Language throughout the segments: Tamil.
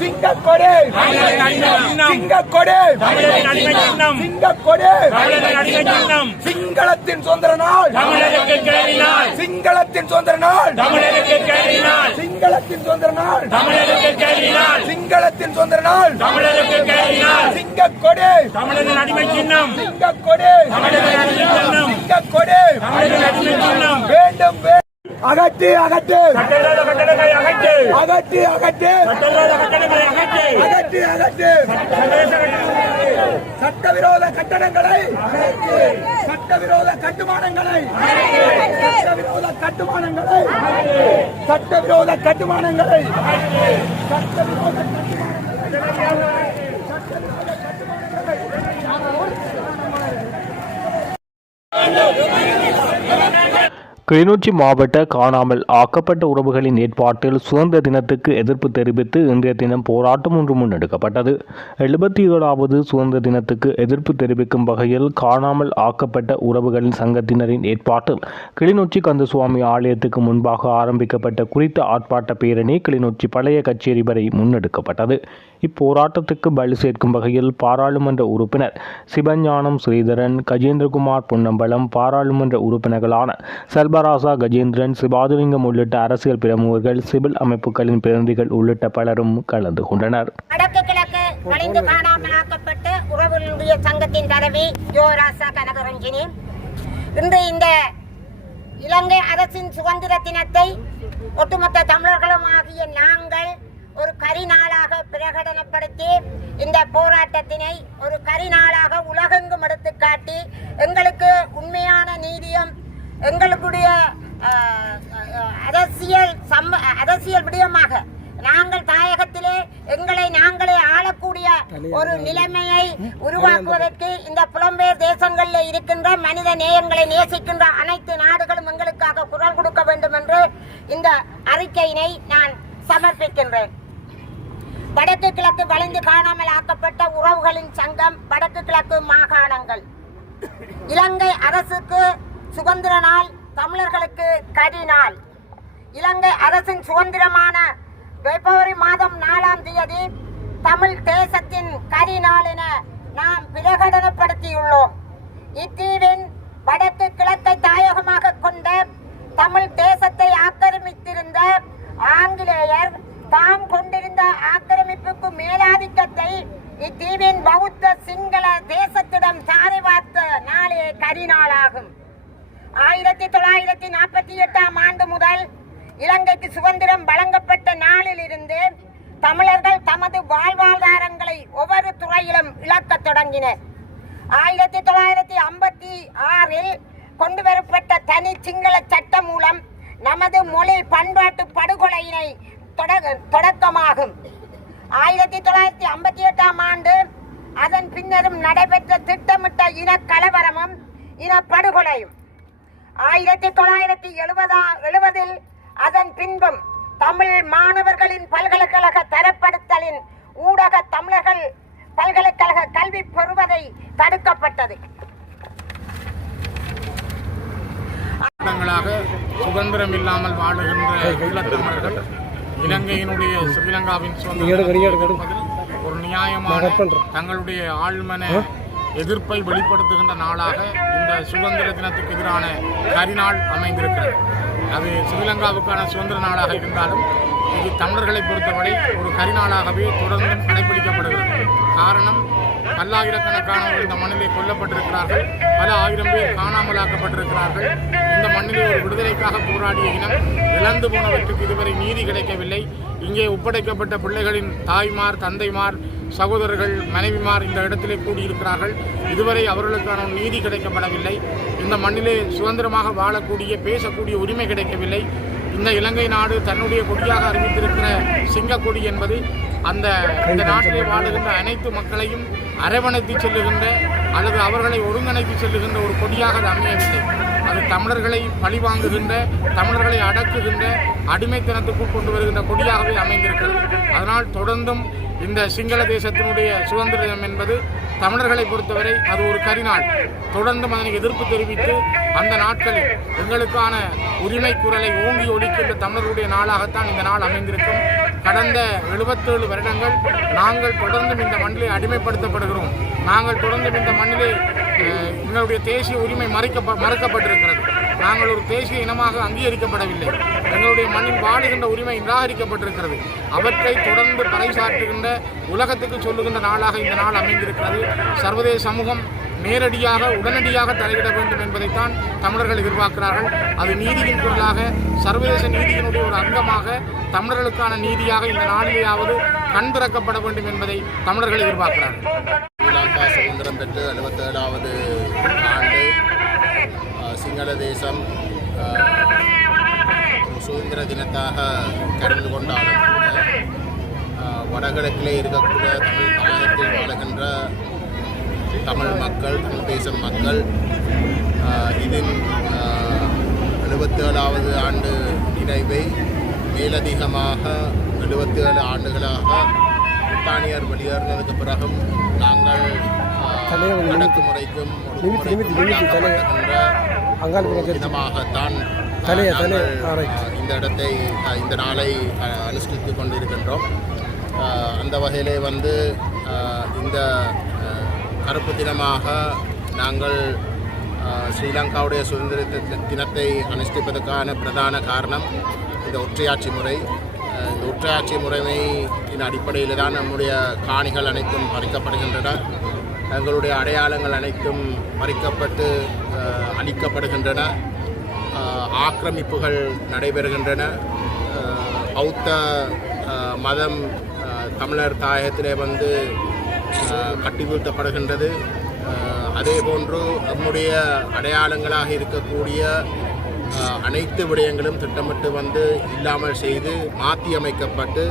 சிங்கக்கொடி. சிங்கக்கொடி. சிங்கக்கொடி. சிங்களத்தின் சுதந்திர நாள் சிங்களத்தின் சுதந்திர நாள் சிங்களத்தின் சுதந்திர நாள் சிங்களத்தின் சுதந்திர நாள் சிங்கக்கொடி. சிங்கக்கொடி. அகற்றி அகற்று. கட்டடங்களை அகற்று. அகற்றி அகற்று. சட்டவிரோத கட்டடங்களை அகற்று. அகற்றி அகற்று. சட்டவிரோத கட்டடங்களை சட்டவிரோத கட்டுமானங்களை சட்டவிரோத கட்டுமானங்களை சட்டவிரோத கட்டுமானங்களை கிளிநொச்சி மாவட்ட காணாமல் ஆக்கப்பட்ட உறவுகளின் ஏற்பாட்டில் சுதந்திர தினத்துக்கு எதிர்ப்பு தெரிவித்து இன்றைய தினம் போராட்டம் ஒன்று முன்னெடுக்கப்பட்டது. எழுபத்தி ஏழாவது சுதந்திர தினத்துக்கு எதிர்ப்பு தெரிவிக்கும் வகையில் காணாமல் ஆக்கப்பட்ட உறவுகளின் சங்கத்தினரின் ஏற்பாட்டில் கிளிநொச்சி கந்தசுவாமி ஆலயத்துக்கு முன்பாக ஆரம்பிக்கப்பட்ட குறித்த ஆர்ப்பாட்ட பேரணி கிளிநொச்சி பழைய கச்சேரி வரை முன்னெடுக்கப்பட்டது. இப்போராட்டத்துக்கு பலி சேர்க்கும் வகையில் பாராளுமன்ற உறுப்பினர் சிவஞானம் ஸ்ரீதரன் கஜேந்திரகுமார் பொன்னம்பலம் பாராளுமன்ற உறுப்பினர்களான செல்வராசா கஜேந்திரன் சிவாதிலிங்கம் உள்ளிட்ட அரசியல் பிரமுகர்கள் சிவில் அமைப்புகளின் பிரதிநிதிகள் உள்ளிட்ட பலரும் கலந்து கொண்டனர். வடக்கு கிழக்கு கலைந்து காணாமலாக்கப்பட்ட உறவுகளுடைய சங்கத்தின் தலைவி ஜோராசா கனகரஞ்சினி. இன்று இந்த இலங்கை அரசின் சுதந்திர தினத்தை ஒட்டுமொத்த தமிழர்களும் ஆகிய நாங்கள் ஒரு கரிநாளாக பிரகடனப்படுத்தி இந்த போராட்டத்தினை ஒரு கரிநாளாக உலகெங்கும் எடுத்து காட்டி எங்களுக்கு எங்களுடைய அஹ், அரசியல் சம்ம அரசியல் விடயமாக நாங்கள் தாயகத்திலே எங்களை நாங்களே ஆளக்கூடிய ஒரு நிலைமையை உருவாக்குவதற்கு இந்த புலம்பெயர் தேசங்களில் இருக்கின்ற மனித நேயங்களை நேசிக்கின்ற அனைத்து நாடுகளும் எங்களுக்காக குரல் கொடுக்க வேண்டும் என்று இந்த அறிக்கையினை நான் சமர்ப்பிக்கின்றேன். வடக்கு கிழக்கு வளைந்து காணாமல் ஆக்கப்பட்ட உறவுகளின் சங்கம் வடக்கு கிழக்கு மாகாணங்கள். இலங்கை அரசுக்கு சுதந்திர நாள் தமிழர்களுக்கு கரி நாள் இலங்கை அரசின் சுதந்திரமான பிப்ரவரி மாதம் நாலாம் தேதி தமிழ் தேசத்தின் கரி நாள் என நாம் பிரகடனப்படுத்தியுள்ளோம். இத்தீவின் வடக்கு கிழக்கை தாயகமாக கொண்ட தமிழ் தேசத்தை ஆக்கிரமித்திருந்த ஆங்கிலேயர் தாம் கொண்டிருந்த ஆக்கிரமிப்புக்கு மேலாதிக்கத்தை இத்தீவின் பௌத்த சிங்கள தேசத்திடம் சாரி பார்த்த நாளே கரிநாளாகும் ஆயிரத்தி தொள்ளாயிரத்தி நாற்பத்தி எட்டாம் ஆண்டு முதல் இலங்கைக்கு சுதந்திரம் வழங்கப்பட்ட நாளிலிருந்து தமிழர்கள் தமது வாழ்வாதாரங்களை ஒவ்வொரு துறையிலும் இழக்கத் தொடங்கினர். ஆயிரத்தி தொள்ளாயிரத்தி ஐம்பத்தி ஆறில் கொண்டு வரப்பட்ட தனி சிங்கள சட்டம் மூலம் நமது மொழி பண்பாட்டு படுகொலையினை தொட- தொடக்கமாகும். ஆயிரத்தி தொள்ளாயிரத்தி ஐம்பத்தி எட்டாம் ஆண்டு அதன் பின்னரும் நடைபெற்ற திட்டமிட்ட இன கலவரமும் இன படுகொலையும். ஆயிரத்தி தொள்ளாயிரத்தி எழுபதா எழுபதில் அதன் பின்பும் தமிழ் மாணவர்களின் பல்கலைக்கழக தரப்படுத்தலின் ஊடக தமிழர்கள் பல்கலைக்கழக கல்வி பெறுவதை தடுக்கப்பட்டது. சுதந்திரம் இல்லாமல் வாழுகின்ற ஈழத்தமிழர்கள் இலங்கையினுடைய ஸ்ரீலங்காவின் சுதந்திரம் ஒரு நியாயமான தங்களுடைய ஆழ்மன எதிர்ப்பை வெளிப்படுத்துகின்ற நாளாக இந்த சுதந்திர தினத்துக்கு எதிரான கரிநாள் அமைந்திருக்கிறது. அது ஸ்ரீலங்காவுக்கான சுதந்திர நாளாக இருந்தாலும் இது தமிழர்களை பொறுத்தவரை ஒரு கரிநாளாகவே தொடர்ந்து கடைபிடிக்கப்படுகிறது. காரணம் பல்லாயிரக்கணக்கானவர்கள் இந்த மண்ணிலே கொல்லப்பட்டிருக்கிறார்கள். பல ஆயிரம் பேர் காணாமலாக்கப்பட்டிருக்கிறார்கள். இந்த மண்ணிலே ஒரு விடுதலைக்காக போராடிய இனம் இழந்து போனவற்றுக்கு இதுவரை நீதி கிடைக்கவில்லை. இங்கே ஒப்படைக்கப்பட்ட பிள்ளைகளின் தாய்மார் தந்தைமார் சகோதரர்கள் மனைவிமார் இந்த இடத்திலே கூடியிருக்கிறார்கள். இதுவரை அவர்களுக்கான நீதி கிடைக்கப்படவில்லை. இந்த மண்ணிலே சுதந்திரமாக வாழக்கூடிய பேசக்கூடிய உரிமை கிடைக்கவில்லை. இந்த இலங்கை நாடு தன்னுடைய கொடியாக அறிவித்திருக்கிற சிங்கக்கொடி என்பது அந்த இந்த நாட்டிலே வாழுகின்ற அனைத்து மக்களையும் அரவணைத்து செல்லுகின்ற அல்லது அவர்களை ஒருங்கிணைத்து செல்லுகின்ற ஒரு கொடியாக அது அமையவில்லை. அது தமிழர்களை பழிவாங்குகின்ற தமிழர்களை அடக்குகின்ற அடிமைத்தனத்துக்குள் கொண்டு வருகின்ற கொடியாகவே அமைந்திருக்கிறது. அதனால் தொடர்ந்தும் இந்த சிங்கள தேசத்தினுடைய சுதந்திர தினம் என்பது தமிழர்களை பொறுத்தவரை அது ஒரு கரிநாள். தொடர்ந்து அதனை எதிர்ப்பு தெரிவித்து அந்த நாட்களில் எங்களுக்கான உரிமை குரலை ஓங்கி ஒழிக்கின்ற தமிழர்களுடைய நாளாகத்தான் இந்த நாள் அமைந்திருக்கும். கடந்த எழுபத்தேழு வருடங்கள் நாங்கள் தொடர்ந்தும் இந்த மண்ணிலே அடிமைப்படுத்தப்படுகிறோம். நாங்கள் தொடர்ந்தும் இந்த மண்ணிலே எங்களுடைய தேசிய உரிமை மறைக்க மறுக்கப்பட்டிருக்கிறது. நாங்கள் ஒரு தேசிய இனமாக அங்கீகரிக்கப்படவில்லை. எங்களுடைய மண்ணில் வாழுகின்ற உரிமை நிராகரிக்கப்பட்டிருக்கிறது. அவற்றை தொடர்ந்து பறைசாற்றுகின்ற உலகத்துக்கு சொல்லுகின்ற நாளாக இந்த நாள் அமைந்திருக்கிறது. சர்வதேச சமூகம் நேரடியாக உடனடியாக தலையிட வேண்டும் என்பதைத்தான் தமிழர்கள் எதிர்பார்க்கிறார்கள். அது நீதியின் குரலாக சர்வதேச நீதியினுடைய ஒரு அங்கமாக தமிழர்களுக்கான நீதியாக இந்த நாளிலேயாவது கண் திறக்கப்பட வேண்டும் என்பதை தமிழர்கள் எதிர்பார்க்கிறார்கள். ஸ்ரீலங்கா சுதந்திரம் பெற்று எழுபத்தேழாவது ஆண்டு சிங்கள தேசம் சுதந்திர தினத்தாக கடந்து கொண்டாலும் வடகிழக்கிலே இருக்கக்கூடிய தமிழ் தமிழகத்தில் வாழுகின்ற தமிழ் மக்கள் தமிழ் பேசும் மக்கள் இதன் எழுபத்தேழாவது ஆண்டு நினைவை மேலதிகமாக எழுபத்தேழு ஆண்டுகளாக பிரித்தானியர் வெளியேறினதுக்கு பிறகும் நாங்கள் அடக்குமுறைக்கும் ஒரு தினமாகத்தான் இந்த இடத்தை இந்த நாளை அஹ், அனுஷ்டித்துக் கொண்டிருக்கின்றோம். அந்த வகையிலே வந்து இந்த கருப்பு தினமாக நாங்கள் ஸ்ரீலங்காவுடைய சுதந்திர தினத்தை அனுஷ்டிப்பதற்கான பிரதான காரணம் இந்த ஒற்றையாட்சி முறை. இந்த ஒற்றையாட்சி முறைமையின் அடிப்படையில் தான் நம்முடைய காணிகள் அனைத்தும் பறிக்கப்படுகின்றன. எங்களுடைய அடையாளங்கள் அனைத்தும் பறிக்கப்பட்டு அளிக்கப்படுகின்றன அழிக்கப்படுகின்றன ஆக்கிரமிப்புகள் நடைபெறுகின்றன. பௌத்த மதம் தமிழர் தாயகத்திலே வந்து அஹ், கட்டிவீழ்த்தப்படுகின்றது அதே போன்று நம்முடைய அடையாளங்களாக இருக்கக்கூடிய அனைத்து விடயங்களும் திட்டமிட்டு வந்து இல்லாமல் செய்து மாற்றி அமைக்கப்பட்டு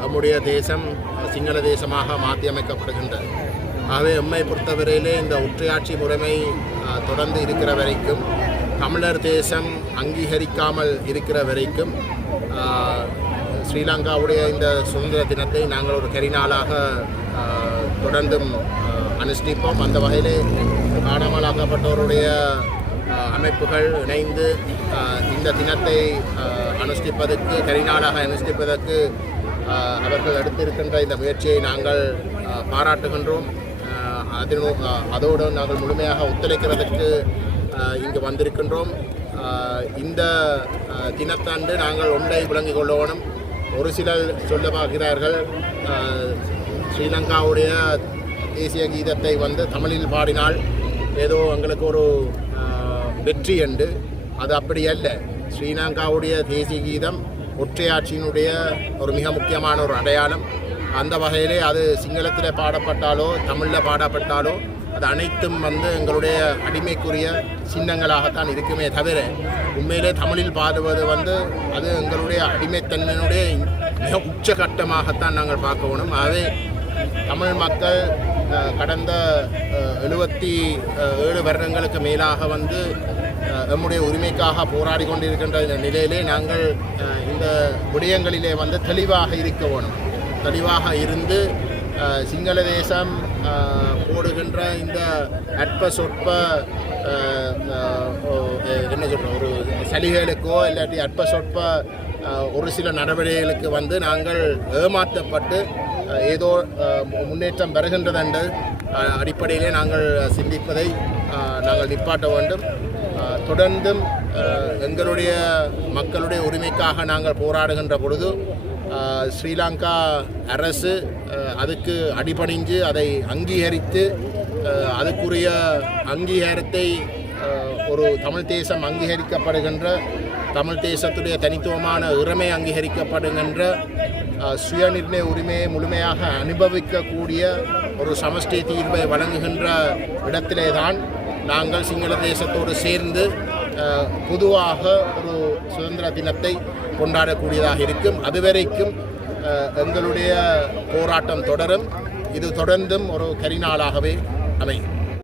நம்முடைய தேசம் சிங்கள தேசமாக மாற்றி அமைக்கப்படுகின்றது ஆகவே எம்மை பொறுத்தவரையிலே இந்த ஒற்றையாட்சி முறைமை தொடர்ந்து இருக்கிற வரைக்கும் தமிழர் தேசம் அங்கீகரிக்காமல் இருக்கிற வரைக்கும் ஸ்ரீலங்காவுடைய இந்த சுதந்திர தினத்தை நாங்கள் ஒரு கரிநாளாக தொடர்ந்தும் அனுஷ்டிப்போம். அந்த வகையிலே காணாமலாக்கப்பட்டோருடைய அமைப்புகள் இணைந்து இந்த தினத்தை அனுஷ்டிப்பதற்கு கரிநாளாக அனுஷ்டிப்பதற்கு அவர்கள் எடுத்திருக்கின்ற இந்த முயற்சியை நாங்கள் பாராட்டுகின்றோம். அதனோ அதோடு நாங்கள் முழுமையாக ஒத்துழைக்கிறதுக்கு இங்கு வந்திருக்கின்றோம். இந்த தினத்தாண்டு நாங்கள் ஒன்றை விளங்கிக் கொள்ளணும். ஒரு சிலர் சொல்ல பார்க்கிறார்கள் ஸ்ரீலங்காவுடைய தேசிய கீதத்தை வந்து தமிழில் பாடினால் ஏதோ எங்களுக்கு ஒரு வெற்றி என்று. அது அப்படி அல்ல. ஸ்ரீலங்காவுடைய தேசிய கீதம் ஒற்றையாட்சியினுடைய ஒரு மிக முக்கியமான ஒரு அடையாளம். அந்த வகையிலே அது சிங்களத்தில் பாடப்பட்டாலோ தமிழில் பாடப்பட்டாலோ அது அனைத்தும் வந்து எங்களுடைய அடிமைக்குரிய சின்னங்களாகத்தான் இருக்குமே தவிர உண்மையிலே தமிழில் பாடுவது வந்து அது எங்களுடைய அடிமைத்தன்மையினுடைய மிக உச்சகட்டமாகத்தான் நாங்கள் பார்க்கணும் ஆகவே தமிழ் மக்கள் கடந்த எழுபத்தி ஏழு வருடங்களுக்கு மேலாக வந்து நம்முடைய உரிமைக்காக போராடி கொண்டிருக்கின்ற நிலையிலே நாங்கள் இந்த விடயங்களிலே வந்து தெளிவாக இருக்க வேணும் தெளிவாக இருந்து சிங்கள தேசம் போடுகின்ற இந்த அற்ப சொற்ப என்ன சொல்கிறோம் ஒரு சலுகைகளுக்கோ இல்லாட்டி அற்ப சொற்ப ஒரு சில நடவடிக்கைகளுக்கு வந்து நாங்கள் ஏமாற்றப்பட்டு ஏதோ மு- முன்னேற்றம் பெறுகின்றது என்று அடிப்படையிலே நாங்கள் சிந்திப்பதை நாங்கள் நிப்பாட்ட வேண்டும். தொடர்ந்தும் எங்களுடைய மக்களுடைய உரிமைக்காக நாங்கள் போராடுகின்ற பொழுது ஸ்ரீலங்கா அரசு அதுக்கு அடிபணிஞ்சு அதை அங்கீகரித்து அதுக்குரிய அங்கீகாரத்தை ஒரு தமிழ் தேசம் அங்கீகரிக்கப்படுகின்ற தமிழ் தேசத்துடைய தனித்துவமான உரிமை அங்கீகரிக்கப்படுகின்ற சுயநிர்ணய உரிமையை முழுமையாக அனுபவிக்கக்கூடிய ஒரு சமஷ்டி தீர்வை வழங்குகின்ற இடத்திலே தான் நாங்கள் சிங்கள தேசத்தோடு சேர்ந்து பொதுவாக ஒரு சுதந்திர தினத்தை கொண்டாடக்கூடியதாக இருக்கும். அதுவரைக்கும் எங்களுடைய போராட்டம் தொடரும். இது தொடர்ந்தும் ஒரு கரிநாளாகவே அமையும்.